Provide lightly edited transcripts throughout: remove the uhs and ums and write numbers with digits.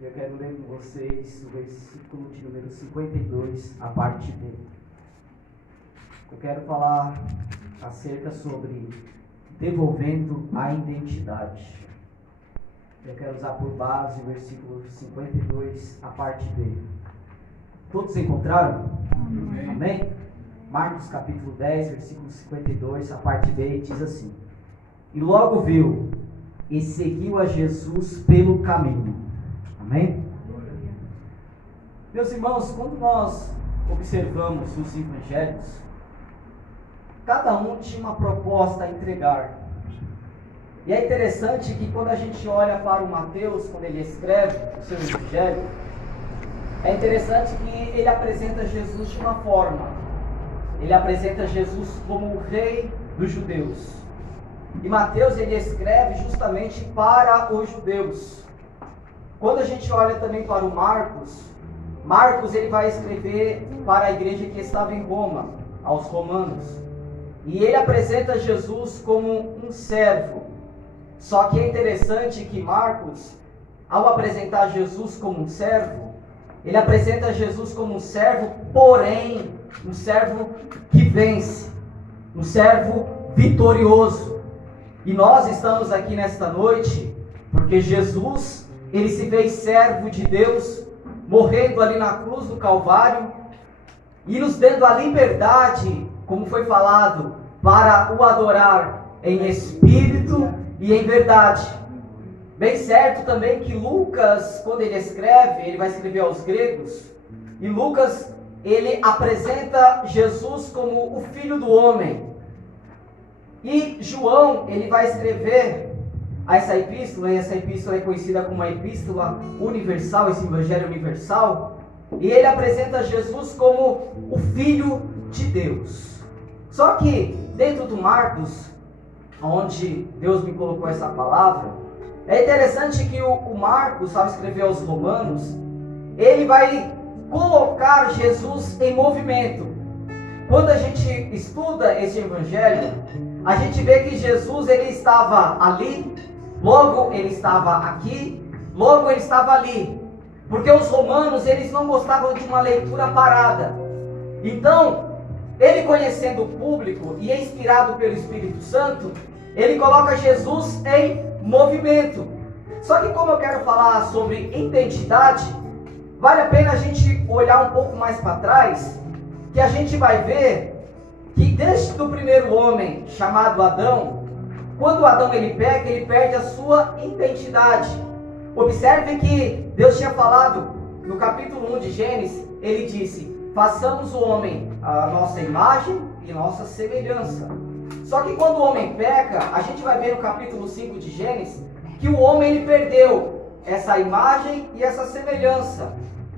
E eu quero ler com vocês o versículo de número 52, a parte B. Eu quero falar acerca sobre devolvendo a identidade. Eu quero usar por base o versículo 52, a parte B. Todos encontraram? Amém. Amém? Marcos capítulo 10, versículo 52, a parte B, diz assim: E logo viu e seguiu a Jesus pelo caminho. Amém? Meus irmãos, quando nós observamos os evangelhos, cada um tinha uma proposta a entregar. E é interessante que quando a gente olha para o Mateus, quando ele escreve o seu evangelho, é interessante que ele apresenta Jesus de uma forma. Ele apresenta Jesus como o rei dos judeus. E Mateus ele escreve justamente para os judeus. Quando a gente olha também para o Marcos ele vai escrever para a igreja que estava em Roma, aos romanos. E ele apresenta Jesus como um servo. Só que é interessante que Marcos, ao apresentar Jesus como um servo, ele apresenta Jesus como um servo, porém, um servo que vence, um servo vitorioso. E nós estamos aqui nesta noite porque Jesus, ele se fez servo de Deus, morrendo ali na cruz do Calvário e nos dando a liberdade, como foi falado, para o adorar em espírito e em verdade. Bem certo também que Lucas, quando ele escreve, ele vai escrever aos gregos, e Lucas, ele apresenta Jesus como o Filho do Homem. E João, ele vai escrever essa epístola, e essa epístola é conhecida como uma epístola universal, esse evangelho universal, e ele apresenta Jesus como o Filho de Deus. Só que, dentro do Marcos, onde Deus me colocou essa palavra, é interessante que o Marcos, ao escrever aos Romanos, ele vai colocar Jesus em movimento. Quando a gente estuda esse evangelho, a gente vê que Jesus ele estava ali, logo ele estava aqui, logo ele estava ali. Porque os romanos eles não gostavam de uma leitura parada. Então, ele conhecendo o público e inspirado pelo Espírito Santo, ele coloca Jesus em movimento. Só que como eu quero falar sobre identidade, vale a pena a gente olhar um pouco mais para trás, que a gente vai ver que desde o primeiro homem, chamado Adão, quando Adão ele peca, ele perde a sua identidade. Observe que Deus tinha falado, no capítulo 1 de Gênesis, ele disse: façamos o homem a nossa imagem e nossa semelhança. Só que quando o homem peca, a gente vai ver no capítulo 5 de Gênesis, que o homem ele perdeu essa imagem e essa semelhança.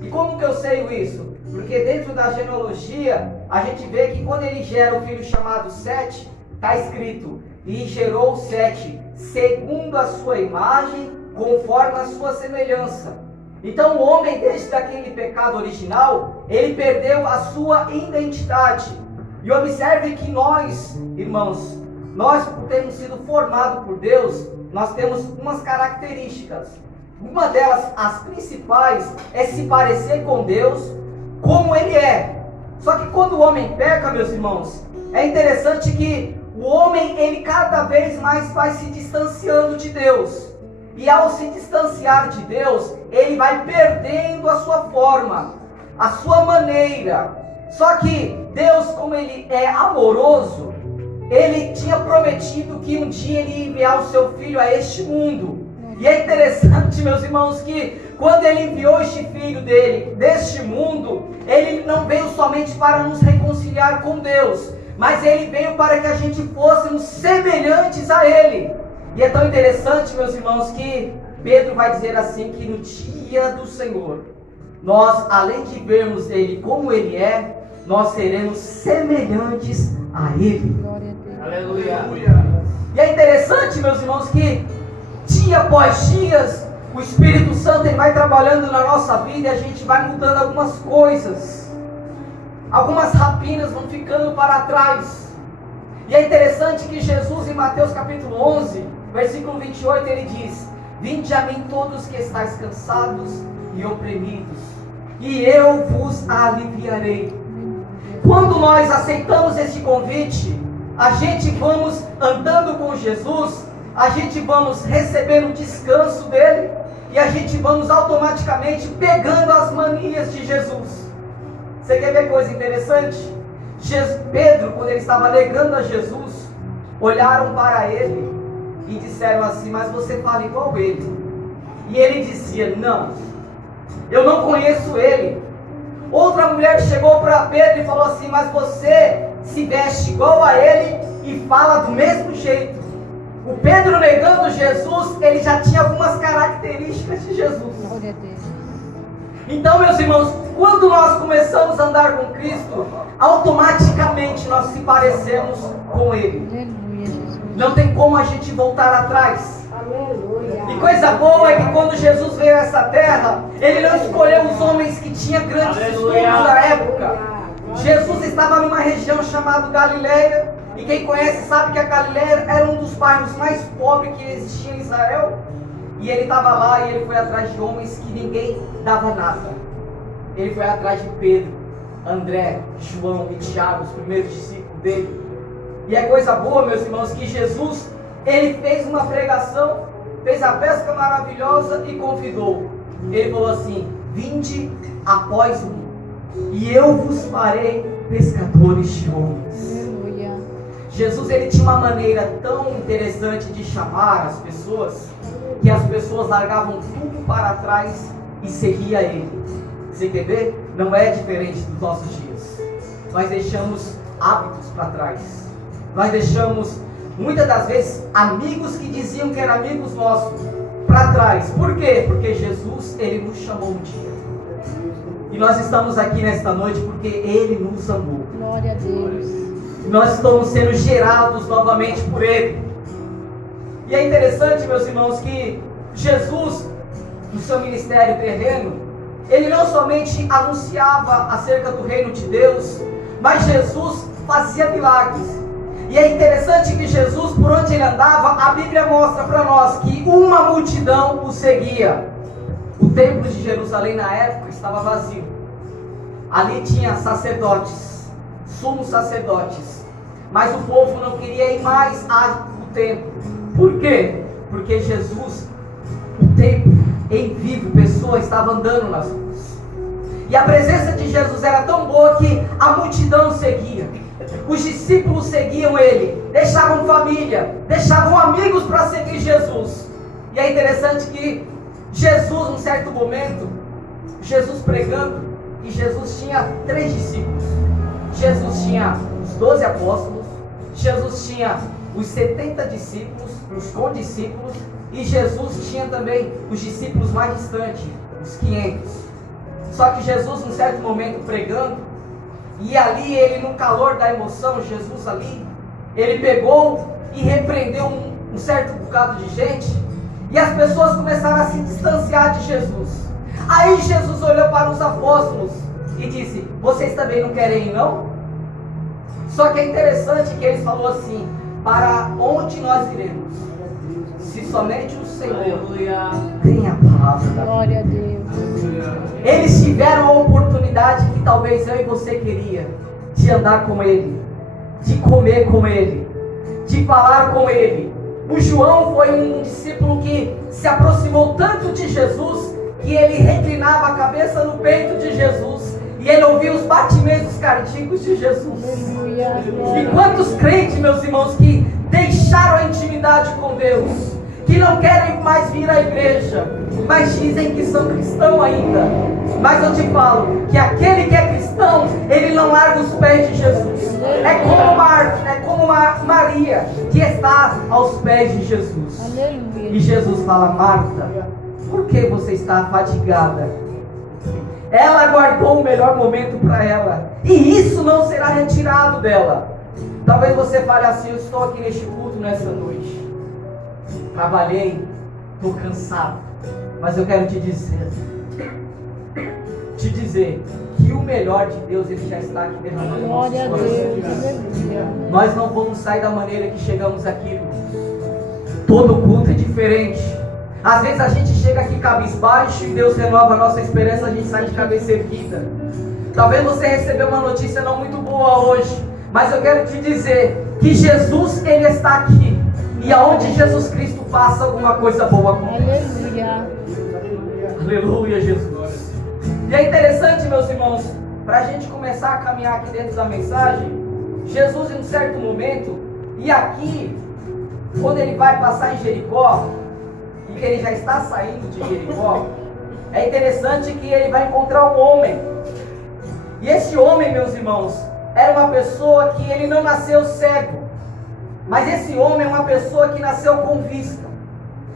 E como que eu sei isso? Porque dentro da genealogia, a gente vê que quando ele gera o filho chamado Sete, está escrito: e gerou Sete segundo a sua imagem, conforme a sua semelhança. Então o homem, desde aquele pecado original, ele perdeu a sua identidade. E observe que nós, irmãos, nós por termos sido formados por Deus, nós temos umas características. Uma delas, as principais, é se parecer com Deus como Ele é. Só que quando o homem peca, meus irmãos, é interessante que o homem, ele cada vez mais vai se distanciando de Deus. E ao se distanciar de Deus, ele vai perdendo a sua forma, a sua maneira. Só que Deus, como Ele é amoroso, Ele tinha prometido que um dia Ele ia enviar o seu Filho a este mundo. E é interessante, meus irmãos, que quando Ele enviou este Filho dele, deste mundo, Ele não veio somente para nos reconciliar com Deus, mas Ele veio para que a gente fôssemos semelhantes a Ele. E é tão interessante, meus irmãos, que Pedro vai dizer assim, que no dia do Senhor, nós, além de vermos Ele como Ele é, nós seremos semelhantes a Ele. Glória a Deus. Aleluia. E é interessante, meus irmãos, que dia após dias, o Espírito Santo ele vai trabalhando na nossa vida e a gente vai mudando algumas coisas. Algumas rapinas vão ficando para trás. E é interessante que Jesus, em Mateus capítulo 11, versículo 28, ele diz: vinde a mim todos que estáis cansados e oprimidos, e eu vos aliviarei. Quando nós aceitamos esse convite, a gente vamos andando com Jesus, a gente vamos recebendo o descanso dele, e a gente vamos automaticamente pegando as manias de Jesus. Você quer ver coisa interessante? Pedro, quando ele estava negando a Jesus, olharam para ele e disseram assim: mas você fala igual ele. E ele dizia: não, eu não conheço ele. Outra mulher chegou para Pedro e falou assim: mas você se veste igual a ele e fala do mesmo jeito. O Pedro negando Jesus, ele já tinha algumas características de Jesus. Então, meus irmãos, quando nós começamos a andar com Cristo, automaticamente nós se parecemos com Ele. Não tem como a gente voltar atrás. E coisa boa é que quando Jesus veio a essa terra, Ele não escolheu os homens que tinham grandes estudos na época. Jesus estava numa região chamada Galileia, e quem conhece sabe que a Galileia era um dos bairros mais pobres que existia em Israel. E ele estava lá e ele foi atrás de homens que ninguém dava nada. Ele foi atrás de Pedro, André, João e Tiago, os primeiros discípulos dele. E é coisa boa, meus irmãos, que Jesus, ele fez uma pregação, fez a pesca maravilhosa e convidou. Ele falou assim: vinde após mim, e eu vos farei pescadores de homens. Jesus, ele tinha uma maneira tão interessante de chamar as pessoas, que as pessoas largavam tudo para trás e seguiam ele. Você quer ver? Não é diferente dos nossos dias. Nós deixamos hábitos para trás. Nós deixamos, muitas das vezes, amigos que diziam que eram amigos nossos para trás. Por quê? Porque Jesus, ele nos chamou um dia. E nós estamos aqui nesta noite porque ele nos amou. Glória a Deus. Nós estamos sendo gerados novamente por ele. E é interessante, meus irmãos, que Jesus, no seu ministério terreno, ele não somente anunciava acerca do reino de Deus, mas Jesus fazia milagres. E é interessante que Jesus, por onde ele andava, a Bíblia mostra para nós que uma multidão o seguia. O templo de Jerusalém na época estava vazio. Ali tinha sacerdotes, sumos sacerdotes, mas o povo não queria ir mais ao templo. Por quê? Porque Jesus, o templo em vivo, pessoa estava andando nas ruas. E a presença de Jesus era tão boa que a multidão seguia. Os discípulos seguiam ele, deixavam família, deixavam amigos para seguir Jesus. E é interessante que Jesus, num certo momento, Jesus pregando, e Jesus tinha 3 discípulos. Jesus tinha os 12 apóstolos, Jesus tinha os 70 discípulos, os condiscípulos, e Jesus tinha também os discípulos mais distantes, os 500. Só que Jesus, num certo momento, pregando, e ali ele, no calor da emoção, Jesus ali, ele pegou e repreendeu um certo bocado de gente, e as pessoas começaram a se distanciar de Jesus. Aí Jesus olhou para os apóstolos e disse: vocês também não querem ir, não? Só que é interessante que eles falou assim: para onde nós iremos? Se somente o Senhor tem a palavra da vida. Glória a Deus. Eles tiveram a oportunidade que talvez eu e você queria, de andar com Ele, de comer com Ele, de falar com Ele. O João foi um discípulo que se aproximou tanto de Jesus, que ele reclinava a cabeça no peito de Jesus, e ele ouvia os batimentos cardíacos de Jesus. E quantos crentes, meus irmãos, que deixaram a intimidade com Deus, que não querem mais vir à igreja, mas dizem que são cristãos ainda. Mas eu te falo que aquele que é cristão, ele não larga os pés de Jesus. É como Maria, que está aos pés de Jesus. Aleluia. E Jesus fala: Marta, por que você está fadigada? Ela guardou o melhor momento para ela, e isso não será retirado dela. Talvez você fale assim: eu estou aqui neste culto nessa noite, trabalhei, estou cansado, mas eu quero te dizer que o melhor de Deus, ele já está aqui derramando no nosso Glória a coração. Deus. Nós não vamos sair da maneira que chegamos aqui. Todo culto é diferente. Às vezes a gente chega aqui cabisbaixo e Deus renova a nossa esperança, a gente sai de cabeça erguida. Talvez você recebeu uma notícia não muito boa hoje, mas eu quero te dizer que Jesus, Ele está aqui. E aonde Jesus Cristo passa, alguma coisa boa acontece. Aleluia. Aleluia, Jesus. E é interessante, meus irmãos, para a gente começar a caminhar aqui dentro da mensagem, Jesus em um certo momento, e aqui, quando Ele vai passar em Jericó, e que Ele já está saindo de Jericó, é interessante que Ele vai encontrar um homem. E esse homem, meus irmãos, era uma pessoa que ele não nasceu cego, mas esse homem é uma pessoa que nasceu com vista.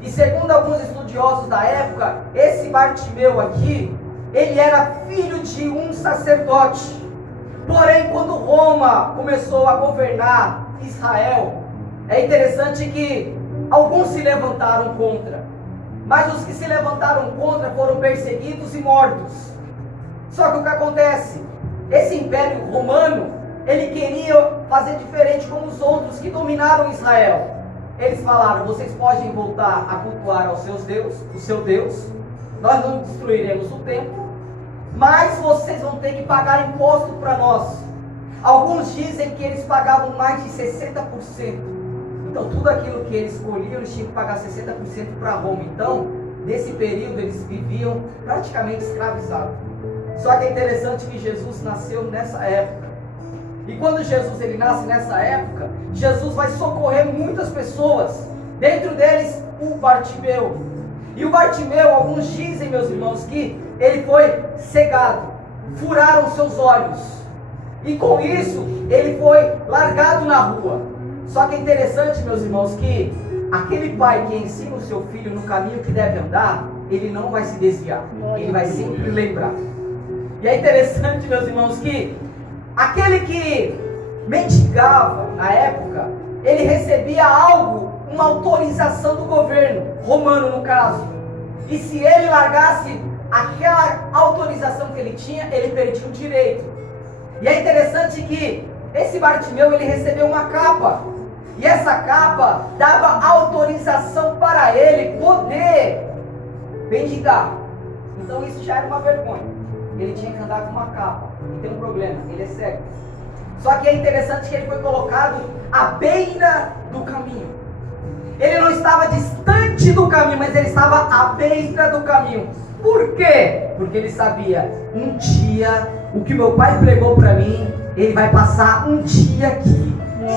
E segundo alguns estudiosos da época, esse Bartimeu aqui, ele era filho de um sacerdote. Porém, quando Roma começou a governar Israel, é interessante que alguns se levantaram contra, mas os que se levantaram contra foram perseguidos e mortos. Só que o que acontece? Esse império romano, ele queria fazer diferente como os outros que dominaram Israel. Eles falaram: vocês podem voltar a cultuar aos seus deuses, o seu Deus, nós não destruiremos o templo, mas vocês vão ter que pagar imposto para nós. Alguns dizem que eles pagavam mais de 60%. Então tudo aquilo que eles colhiam, eles tinham que pagar 60% para Roma. Então, nesse período, eles viviam praticamente escravizados. Só que é interessante que Jesus nasceu nessa época. E quando Jesus ele nasce nessa época, Jesus vai socorrer muitas pessoas. Dentro deles, o Bartimeu. E o Bartimeu, alguns dizem, meus irmãos, que ele foi cegado. Furaram seus olhos. E com isso, ele foi largado na rua. Só que é interessante, meus irmãos, que aquele pai que ensina o seu filho no caminho que deve andar, ele não vai se desviar. Ele vai sempre lembrar. E é interessante, meus irmãos, que aquele que mendigava na época, ele recebia algo, uma autorização do governo romano no caso. E se ele largasse aquela autorização que ele tinha, ele perdia o direito. E é interessante que esse Bartimeu, ele recebeu uma capa. E essa capa dava autorização para ele poder mendigar. Então isso já era uma vergonha. Ele tinha que andar com uma capa. E tem um problema, ele é cego. Só que é interessante que ele foi colocado à beira do caminho. Ele não estava distante do caminho, mas ele estava à beira do caminho. Por quê? Porque ele sabia, um dia, o que meu pai pregou para mim, ele vai passar um dia aqui.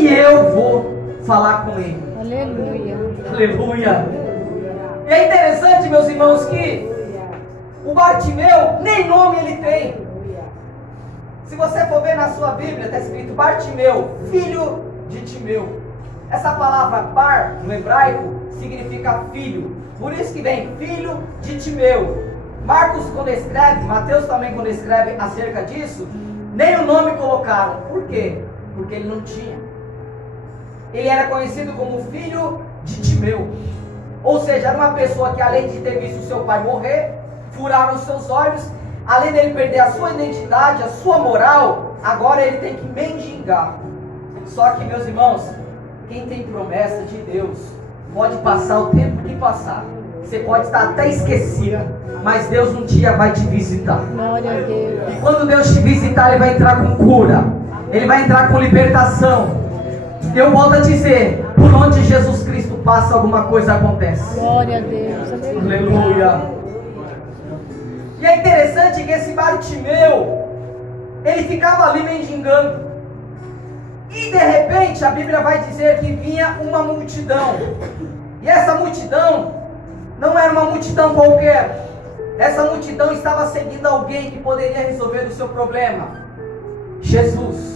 E eu vou falar com ele. Aleluia. Aleluia. E é interessante, meus irmãos, que o Bartimeu, nem nome ele tem. Se você for ver na sua Bíblia, está escrito Bartimeu, filho de Timeu. Essa palavra bar, no hebraico, significa filho. Por isso que vem filho de Timeu. Marcos, quando escreve, Mateus também, quando escreve acerca disso, nem o nome colocaram. Por quê? Porque ele não tinha. Ele era conhecido como filho de Timeu. Ou seja, era uma pessoa que, além de ter visto seu pai morrer, furaram os seus olhos, além dele perder a sua identidade, a sua moral, agora ele tem que mendigar. Só que, meus irmãos, quem tem promessa de Deus, pode passar o tempo que passar, você pode estar até esquecido, mas Deus um dia vai te visitar. Glória a Deus. E quando Deus te visitar, Ele vai entrar com cura, Ele vai entrar com libertação. Eu volto a dizer, por onde Jesus Cristo passa, alguma coisa acontece. Glória a Deus. Aleluia. E é interessante que esse Bartimeu, ele ficava ali mendigando. E de repente a Bíblia vai dizer que vinha uma multidão. E essa multidão não era uma multidão qualquer. Essa multidão estava seguindo alguém que poderia resolver o seu problema. Jesus.